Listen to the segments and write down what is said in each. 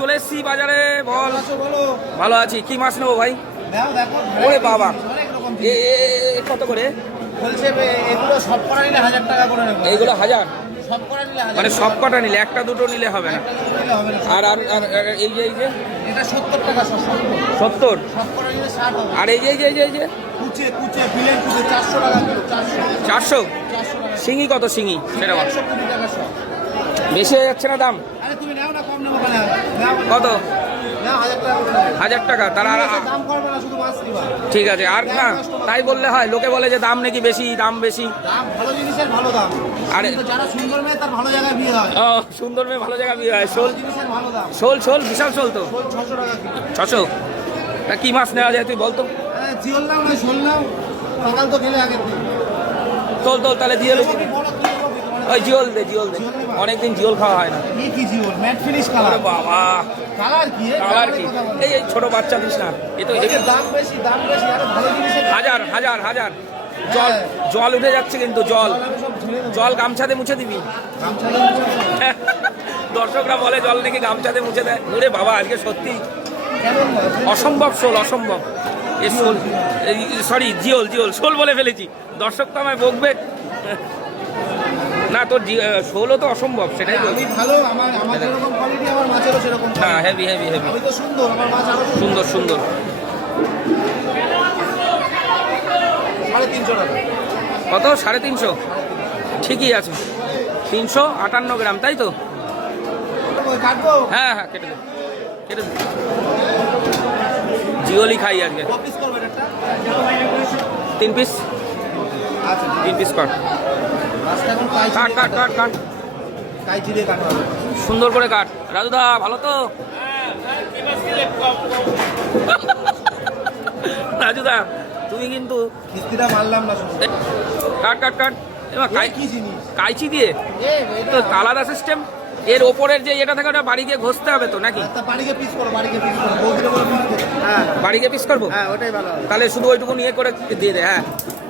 চলে এসছি বাজারে। বল। ভালো আছি। কি মাছ নেবো ভাই? ওরে বাবা, কত করে বলছে? এগুলো সব কটা নিলে 1000 টাকা করে নেবো। এইগুলো 1000? সব কটা নিলে 1000, মানে সব কটা নিলে, একটা দুটো নিলে হবে না? আর আর এই যে এটা 70 টাকা। 70? সব কটা নিলে 60 হবে। আর এই যে কুচে বিলের কুচে 400 টাকা কিলো। 400 টাকা। শিঙি কত? শিঙি সেটা 120 টাকা সব। বেশি হয়ে যাচ্ছে না দাম? আরে তুমি নাও না, কম নেবো কেন? কত? না 1000 টাকা করে নেবো। 1000 টাকা? তারা দাম করবে না, শুধু মাছ দিবা। ঠিক আছে। আর না তাই বললে হয়? লোকে বলে যে দাম নাকি বেশি, দাম বেশি। দাম ভালো জিনিসের ভালো দাম। আরে কিন্তু যারা সুন্দর মেয়ে তার ভালো জায়গায় বিয়ে হয়। ও, সুন্দর মেয়ে ভালো জায়গা বিয়ে হয়। শোল? জিনিসের ভালো দাম। শোল বিশাল শোল তো। 600 টাকা কিলো। 600? তা কি মাছ নেওয়া যায় তুই বলতো? জিওল নাও না শোল নাও, সকাল তো খেলে আগে। তোল তাহলে দিয়ে বড় কি তোমার? ওই জিওল দে। অনেকদিন জিওল খাওয়া হয় না। কি জিওল? Mat finish colour. আরে বাবা, কালার কি? কালার কি? এই ছোট বাচ্চা দিস না, এ তো দাম বেশি। আরো ভালো জিনিসের হাজার। জল উঠে যাচ্ছে কিন্তু, জল গামছাতে মুছে দিবি। দর্শকরা বলে জল নাকি গামছাতে মুছে দেয়। ওরে বাবা, আজকে সত্যি অসম্ভব শোল, অসম্ভব। এ শোল, সরি জিওল শোল বলে ফেলেছি। দর্শক তো আমায় বকবে না। তোর শোলও তো অসম্ভব, সেটাই আমি ভালো। আমার যেরকম কোয়ালিটি, আমার মাছেরও সেরকম। না, হেভি। আমি তো সুন্দর, আমার মাছ আরো সুন্দর। 350 টাকা। কত? 350? ঠিকই আছে। 358 গ্রাম, তাই তো? কাটবো? হ্যাঁ, কেটে দে। জিওলি খাই আজকে। অফিস করবেন একটা? 3 পিস। আচ্ছা 3 পিস কাট। মাছটা এখন কাট। কাইচি দিয়ে কাটা হবে। সুন্দর করে কাট। রাজুদা ভালো তো? রাজুদা তুমি কিন্তু কিস্তিটা মারলাম না শুধু। কাট। এবার কি জিনিস? কাইচি দিয়ে তো আলাদা সিস্টেম। এর ওপরের যে এটা থাকে ওটা বাড়ি গিয়ে ঘষতে হবে তো নাকি? বাড়িকে পিস করো। বৌদিটা বলে পিস করো। হ্যাঁ, বাড়িকে পিস করবো? হ্যাঁ, ওটাই ভালো হবে। তাহলে শুধু ওইটুকু নিয়ে করে দিয়ে দে। হ্যাঁ,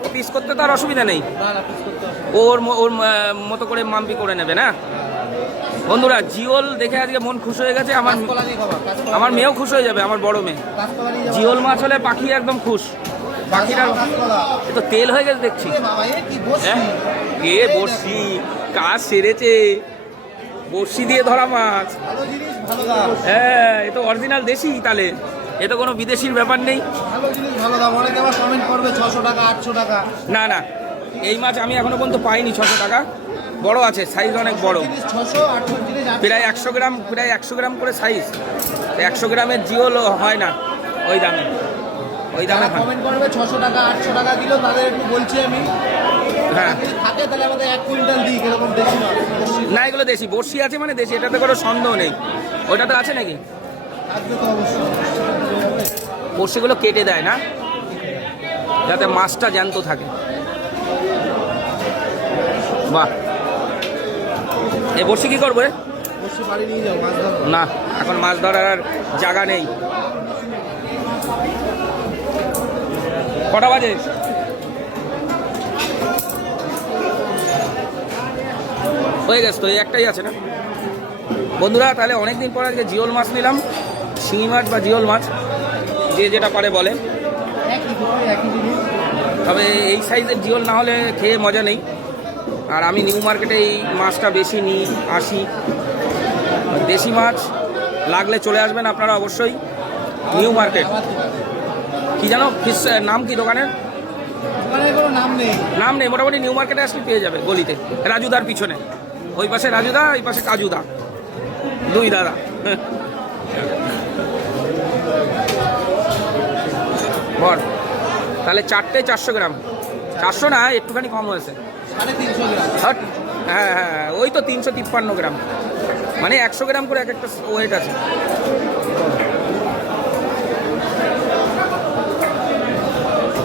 ও পিস করতে তো আর অসুবিধা নেই। না পিস করতে হবে। ওর মতো করে মাম্পি করে নেবে না? বন্ধুরা, জিওল দেখে আজকে মন খুশ হয়ে গেছে। আমার মেয়েও খুশ হয়ে যাবে, আমার বড় মেয়ে। জিওল মাছ হলে পাখি একদম খুশ। পাখিরা এ তো তেল হয়ে গেছে দেখছি। হ্যাঁ, বড়শি কাজ সেরেছে। বড়শি দিয়ে ধরা মাছ। হ্যাঁ, এ তো অরিজিনাল দেশি। তাহলে এ তো কোনো বিদেশির ব্যাপার নেই। না, এই মাছ আমি এখনো পর্যন্ত পাইনি 600 টাকা। বড় আছে, সাইজ অনেক বড়। প্রায় 100 গ্রাম করে সাইজ। 100 গ্রামের জিওল হয় না ওই দামে। কমেন্ট করবে 600 টাকা 800 টাকা কিলো, তাদের একটু বলছি আমি। হ্যাঁ, থাকে তাহলে আমাদের 1 কুইন্টাল দিই। এরকম দেশি মাছ না, এগুলো দেশি। বড়শি আছে মানে দেশি, এটাতে কোনো সন্দেহ নেই। ওইটাতে আছে নাকি? থাকবে তো অবশ্যই। বড়শিগুলো কেটে দেয় না, যাতে মাছটা জ্যান্ত থাকে। বাহ, এ বড়শি কি করবে? বড়শি বাড়ি নিয়ে যাও, মাছ ধরো। না, এখন মাছ ধরার আর জায়গা নেই। কটা বাজে? হয়ে গেছে তো, এই একটাই আছে না বন্ধুরা? তাহলে অনেকদিন পর আজকে জিওল মাছ নিলাম। শিঙি মাছ বা জিওল মাছ, যে যেটা পারে বলে। তবে এই সাইজের জিওল না হলে খেয়ে মজা নেই। আর আমি নিউ মার্কেটে এই মাছটা বেশি নিই, আসি। দেশি মাছ লাগলে চলে আসবেন আপনারা অবশ্যই নিউ মার্কেট। কি জানো ফিস নাম কি দোকানের? কোনো নাম নেই, মোটামুটি নিউ মার্কেটে আসলে পেয়ে যাবে গলিতে। রাজুদার পিছনে, ওই পাশে রাজুদা, ওই পাশে কাজুদা, দুই দাদা। বল, তাহলে 4টে 400 গ্রাম। 400 না, একটুখানি কম হয়েছে। 350 গ্রাম। হ্যাঁ, ওই তো 353 গ্রাম। মানে 100 গ্রাম করে এক একটা ওয়েট আছে।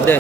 দে